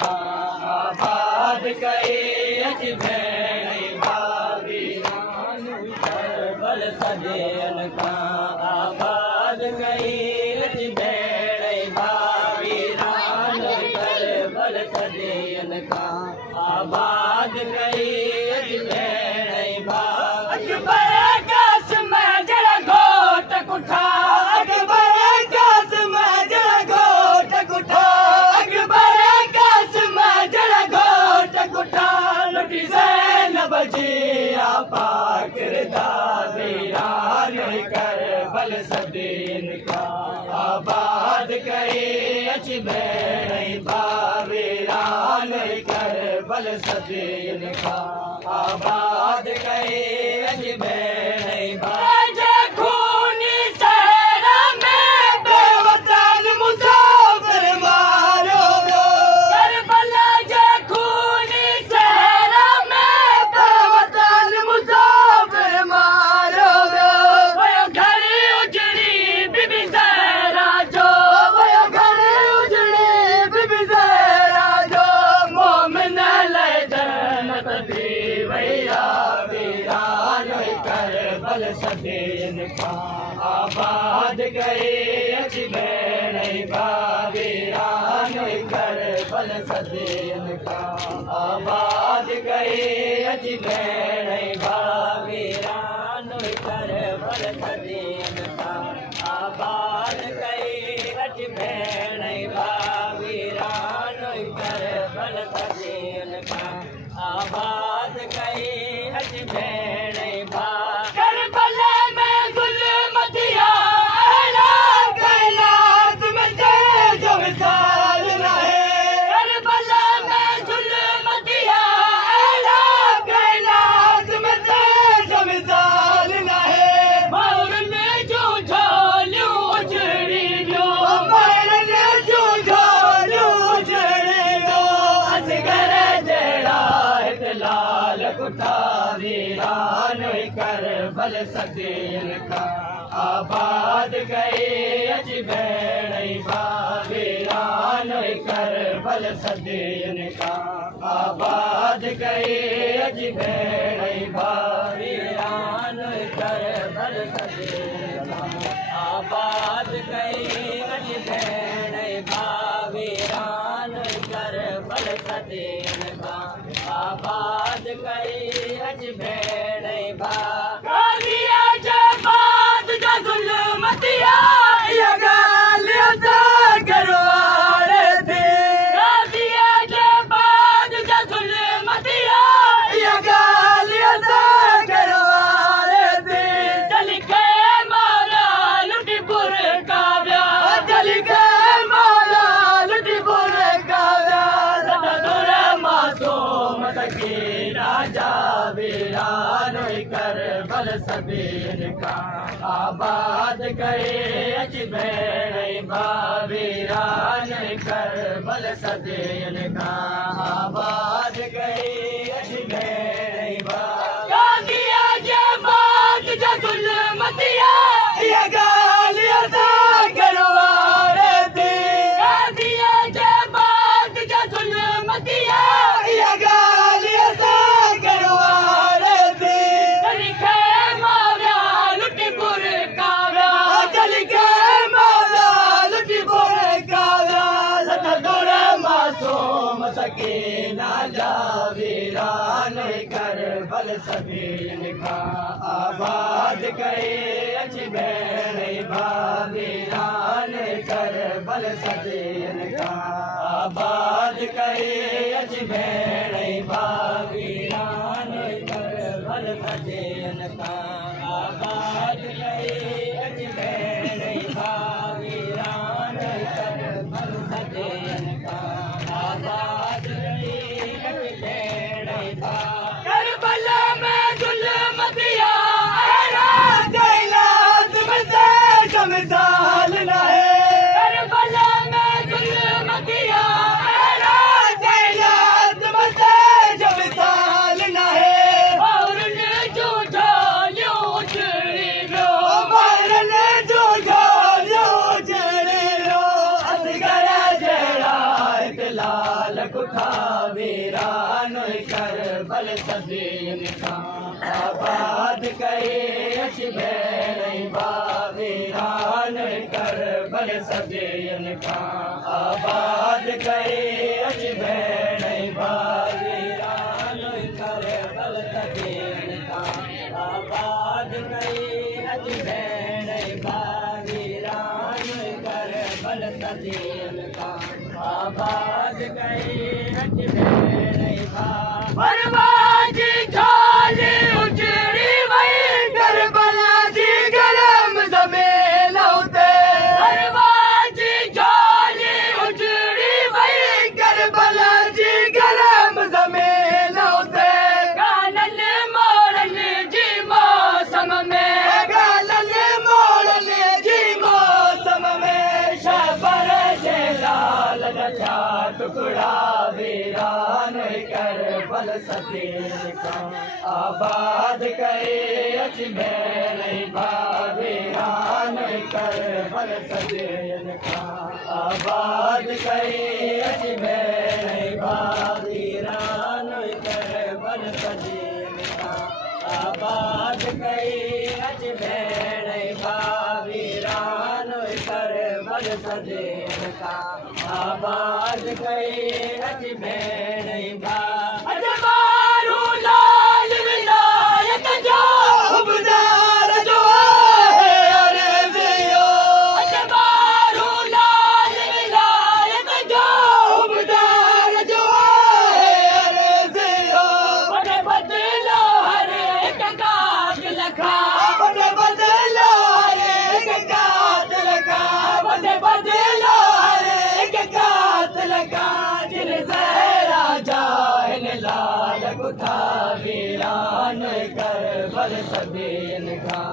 का आबाद कई अच भेण भावीरान करबल सजन का आबाद कई अच भेण भावीरान करबल सजन का आबाद कई अच भेण अकबर कासिम जड़ा घोट कुठा अकबर कासिम जड़ा घोट कुठा अकबर कासिम जड़ा घोट कुठा लुटी ज़ैनब जी आपा किरदार वीरान करबल सदीन का आबाद कई अच भेण भावीरान करबल सदीन का आबाद कई अच भेण खूनी सहरा में बेवतन मुसाफिर मारो करबला जे खूनी सहरा में बेवतन मुसाफिर मारो वयो घर उजड़ी बीबी ज़हरा जो वयो घर उजड़ी बीबी ज़हरा जो मोमिन ले जन्नत दी वैया वीरान करबल सदीन का आबाद कई अच भेण भावीरान करबल सदीन का आबाद कई अच भेण भावीरान करबल सदीन का आबाद कई अच भेण भावीरान करबल सदीन का आबाद कई अच भेण करबला में ज़ुल्म थिया ऐलान कायनात में जो मिसाल रहे करबला में ज़ुल्म थिया ऐलान कायनात में जो मिसाल रहे मौरन जो झोलियूं उजड़ी वियो मौरन जो झोलियूं उजड़ी वियो असगर जहिड़ा हिते लाल कुठा वीरान करबल सदीन का आबाद कई अच भेण भावीरान करबल सदीन का आबाद कई अच भेण भावीरान करबल सदीन का आबाद कई अच भेण भावीरान करबल सदीन का आबाद कई अच भेण गालिया जबाद जा ज़ुल्म थिया इहा ॻाल्हि अदा करवारे थी गालिया जबाद जा ज़ुल्म थिया इहा ॻाल्हि अदा करवारे थी चली के मौला लुटी बुरका विया चली के मौला लुटी बुरका विया सदा दुर मासूम सकीना जा वीरान करबल सदीन का आबाद कई अच भेण भावीरान करबल सदीन का आबाद कई अच भेण गालिया जबाद जा ज़ुल्म थिया इहा ॻाल्हि अदा करवारे थी गालिया जबाद जा ज़ुल्म थिया इहा ॻाल्हि अदा करवारे थी चली के मौला लुटी बुरका विया चली के मौला लुटी बुरका विया सदा दुर मासूम सकीना जा वीरान करबल सदीन का आबाद कई अच भेण भावीरान करबल सदीन का आबाद कई अच भेण भावीरान करबल सदीन का आबाद कई अच भेण भावीरान करबल सदीन का आबाद कई अच भेण करबला में ज़ुल्म थिया ऐलान कायनात में जो मिसाल रहे करबला में ज़ुल्म थिया ऐलान कायनात में वीरान कर भल सदेन खां आबाद करे अच भेण भाउ वीरान कर भल सदेन खां आबाद करे अच भेण भाउ वीरान कर भल सदेन खां आबाद करे अच भेण भाउ वीरान कर भल सदेन खां आबाद करे अच भेण भाउ बर्बादी झोली उजड़ी वई करबला जी गरम ज़मीन उते बर्बादी झोली उजड़ी वई करबला जी गरम ज़मीन उते गानन मोड़न जी मौसम में गानन मोड़न जी मौसम में शबर जे लाल जा टुकड़ा वीरान कर भल सदेन खां आबाद करे अच भेण भाउ वीरान कर भल सदेन खां आबाद करे अच भेण भाउ वीरान कर भल सदेन खां आबाद करे अच भेण भाउ वीरान कर भल सदेन खां आबाद करे अच भेण भाउ अजबारू लाल विलायत जो हुबदार जो है अर्ज़ियो अजबारू लाल विलायत जो हुबदार जो है अर्ज़ियो बड़े बदलो हर एक कातिल खां बड़े बदलो हर एक कातिल खां बड़े बदलो हर एक कातिल खां जिन ज़हरा जाइन लाल गुथा वीरान कर भल सदेन खां